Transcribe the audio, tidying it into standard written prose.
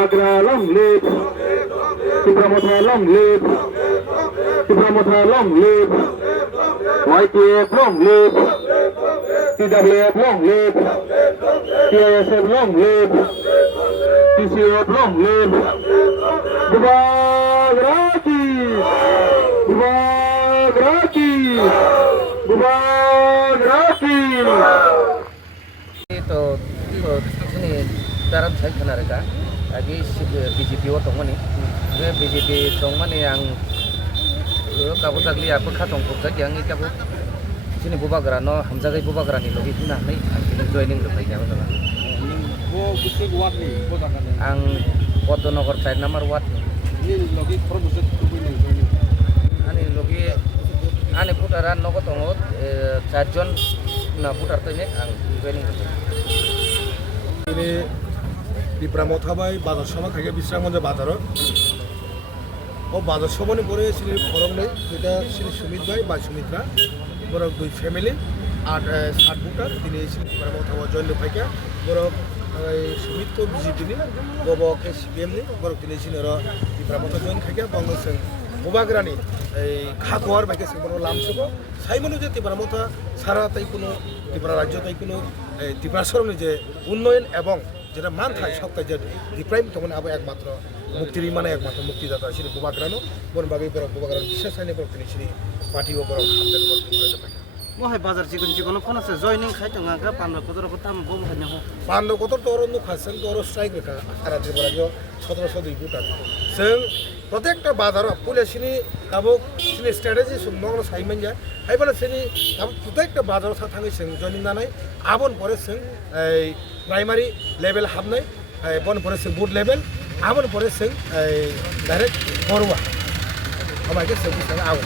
Bubagra long live. Tipramotha long live. Tipramotha long live. YTF long live. TWF long live. TISF long live. TCF long live. Bubagraki. Bubagraki. Bubagraki. तो sini darat saya kena reka lagi BJP watong mani BJP tong mani yang kabut agli apa katong kubzak yang ini kabut sini Bubagra no hamzagai Bubagra ni logi na nai joining rupai kya betul वो किससे वाट नहीं वो जाकर नहीं ang Podonogor side nomor wat ये लोग एक फर्क उससे कोई नहीं ani logi ani putaran no kotongot 4 jon na putar to ne ang joining rupai ini di Pramothabai bazar sabha থেকে বিশ্রামগঞ্জ বাজারও ও বাজার সভানে পরে শ্রী ফরম নেই যেটা শ্রী সুমিত ভাই বা সুমিত্রা বড় দুই ফ্যামিলি আর 60 ভোটার তিনি শ্রী Pramothabai জয়েন ফাইকা বড় সুমিত তো বিজেপি নি গবকে সিপিএম নি বড় তিনি সিনর di Pramothabai জয়েন খাইকা বঙ্গসং Bubagrani এই খাকোয়ার বাইকে বড় লামসবো সাইমনো যে Pramotha সারা তাই কোনো ত্রিপুরা রাজ্য তাই কোনো ত্রিপুরা সরণে যে উন্নয়ন এবং যেটা মান থাকে সব কাজে ডিপ্রাইম তখন আবার একমাত্র মুক্তির মানে একমাত্র মুক্তিদাতা শ্রী Bubagrano বন বাগে বড় Bubagrano বিশেষ আইনে বড় তিনি শ্রী পার্টি ও বড় হামদের বড় তিনি হয়ে থাকে মহাই বাজার চিকন চিকন ফোন আছে জয়নিং খাইতো গা পান্ডা কত রকম দাম বম হয় না পান্ডা কত তরন্ন খাসেন তর স্ট্রাইক রেখা আরাতে বড় 1702 ভোটার जों प्रत्येकटा बाजाराव पुलिसनि दाबो सिनि स्ट्रेटेजि सुमनो साइमन जा हाइबाला सिनि दाबो प्रत्येकटा बाजाराव थाङै जों जयनिं जानाय आबन परे जों प्राइमारि लेभेल हाबनाय बन परे जों बुथ लेभेल आबन परे जों डाइरेक्ट बरुवा अमाइके जों बिसां आवो